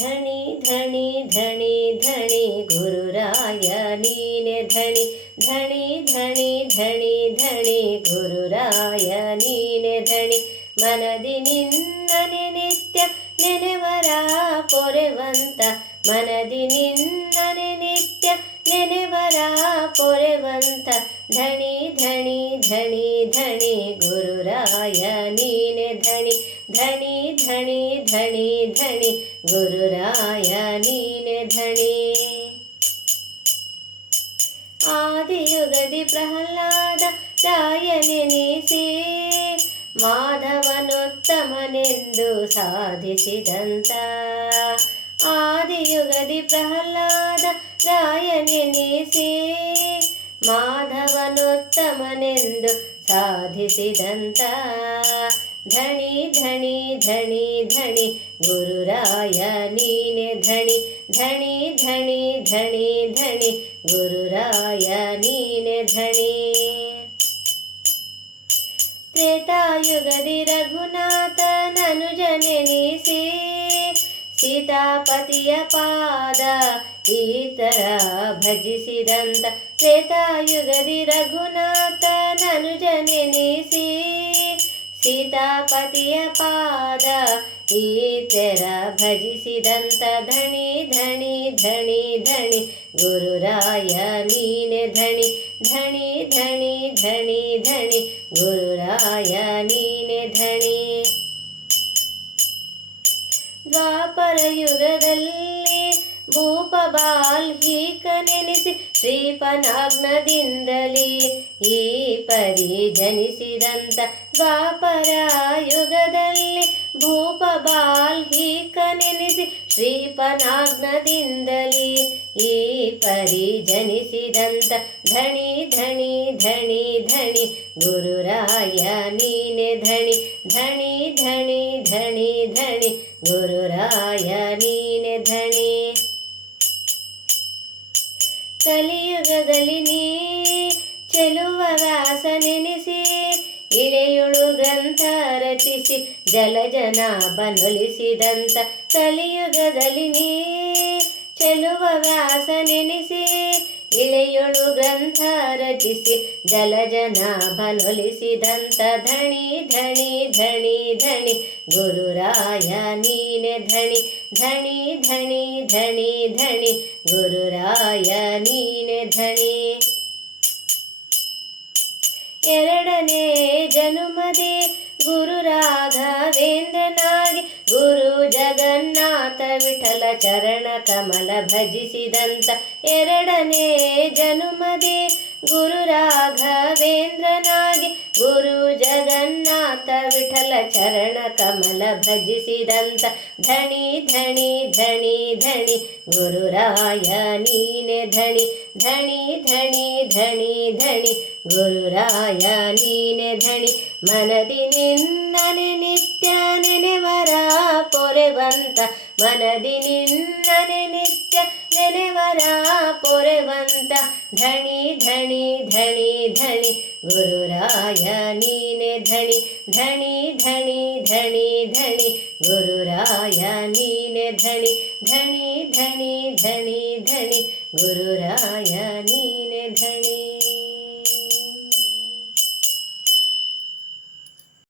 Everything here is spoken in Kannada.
ಧಣಿ ಧಣಿ ಧಣಿ ಧಣಿ ಗುರುರಾಯ ನೀನೆ ಧಣಿ ಧಣಿ ಧಣಿ ಧಣಿ ಧಣಿ ಗುರುರಾಯ ನೀನೆ ಧಣಿ ಮನದಿ ನಿನ್ನನೆ ನಿತ್ಯ ನೆನೆವರ ಪೊರೆವಂತ ಮನದಿ ನಿನ್ನನೆ ನಿತ್ಯ ನೆನೆವರ ಪೊರೆವಂತ ಧಣಿ ಧಣಿ ಧಣಿ ಧಣಿ ಗುರುರಾಯ ಧಣಿ ಧಣಿ ಧಣಿ ಗುರುರಾಯ ನೀನೆ ಧಣಿ ಆದಿಯುಗದಿ ಪ್ರಹ್ಲಾದ ರಾಯನೆನಿಸಿ ಮಾಧವನೋತ್ತಮನೆಂದು ಸಾಧಿಸಿದಂತ ಆದಿಯುಗದಿ ಪ್ರಹ್ಲಾದ ರಾಯನೆನಿಸಿ ಮಾಧವನೋತ್ತಮನೆಂದು ಸಾಧಿಸಿದಂತ ಧಣಿ ಧಣಿ ಧಣಿ ಧಣಿ ಗುರುರಾಯ ನೀನೆ ಧಣಿ ಧಣಿ ಧಣಿ ಧಣಿ ಧಣಿ ಗುರುರಾಯ ನೀನೆ ಧಣಿ ತ್ರೇತಾಯುಗದಿ ರಘುನಾಥನನುಜನೆನಿಸಿ ಸೀತಾಪತಿಯ ಪಾದ ಈತರ ಭಜಿಸಿದಂತ ತ್ರೇತಾಯುಗದಿ ರಘುನಾಥನನುಜನೆನಿಸಿ ಸೀತಾಪತಿಯ ಪಾದ ಈತರ ಭಜಿಸಿದಂತ ಧಣಿ ಧಣಿ ಧಣಿ ಧಣಿ, ಗುರುರಾಯ ನೀನೆ ಧಣಿ ಧಣಿ ಧಣಿ ಧಣಿ ಧಣಿ, ಗುರುರಾಯ ನೀನೆ ಧಣಿ. ದ್ವಾಪರ ಯುಗದಲ್ಲಿ ಭೂಪ ಬಾಲ್ಹೀಕ ನೆನೆಸಿ ಶ್ರೀಪನಾಗ್ನದಿಂದಲೇ ಈ ಪರಿ ಜನಿಸಿದಂತ ದ್ವಾಪರ ಯುಗದಲ್ಲಿ ಭೂಪ ಬಾಲ್ಹೀಕ ನೆನೆಸಿ ಶ್ರೀಪನಾಗ್ನದಿಂದಲೇ ಈ ಪರಿ ಜನಿಸಿದಂತ ಧಣಿ ಧಣಿ ಧಣಿ ಧಣಿ, ಗುರುರಾಯ ನೀನೆ ಧಣಿ ಧಣಿ ಧಣಿ ಧಣಿ ಕಲಿಯುಗದಲ್ಲಿ ನೀ ಚೆಲುವ ವ್ಯಾಸ ನೆನೆಸಿ ಇಳೆಯುಳು ಗ್ರಂಥ ರಚಿಸಿ ಜಲಜನಾಭನೊಲಿಸಿದಂತ ಕಲಿಯುಗದಲ್ಲಿ ನೀ ಚೆಲುವ ವ್ಯಾಸ ನೆನೆಸಿ ಇಳೆಯೊಳು ಗ್ರಂಥ ರಚಿಸಿ ಜಲಜನಾಭನೊಲಿಸಿದಂತ ಧಣಿ ಧಣಿ ಧಣಿ ಧಣಿ. ಗುರುರಾಯ ನೀನೆ ಧಣಿ ಧಣಿ ಧಣಿ ಧಣಿ ಧಣಿ. ಗುರುರಾಯ ನೀನೆ ಧಣಿ. ಎರಡನೇ ಜನುಮದಿ ಗುರು ರಾಘವೇಂದ್ರನಾಗಿ ಗುರು ಜಗನ್ನಾಥ ವಿಠಲ ಚರಣ ಕಮಲ ಭಜಿಸಿದಂತ ಎರಡನೇ ಜನುಮದೆ ಗುರು ರಾಘವೇಂದ್ರನಾಗಿ ಗುರು ಜಗನ್ನಾಥ ವಿಠಲ ಚರಣ ಕಮಲ ಭಜಿಸಿದಂತ ಧಣಿ ಧಣಿ ಧಣಿ ಧಣಿ ಗುರುರಾಯ ನೀನೆ ಧಣಿ ಧಣಿ ಧಣಿ ಧಣಿ ಧಣಿ ಗುರುರಾಯ ನೀನೆ ಧಣಿ ಮನದಿ ನಿನ್ನನೆ ನಿತ್ಯ ನೆನೆವರ ಪೊರೆವಂತ ಮನದಿ ನಿನ್ನನೆ ನಿತ್ಯ ನೆನೆವರ ಪೊರೆವಂತ ಧಣಿ ಧಣಿ ಧಣಿ ಧಣಿ ಗುರುರಾಯ ನೀನೆ ಧಣಿ ಧಣಿ ಧಣಿ ಧಣಿ ಧಣಿ ಗುರುರಾಯ ನೀನೆ ಧಣಿ ಧಣಿ ಧಣಿ ಧಣಿ ಧಣಿ ಗುರುರಾಯ ನೀನೆ ಧಣಿ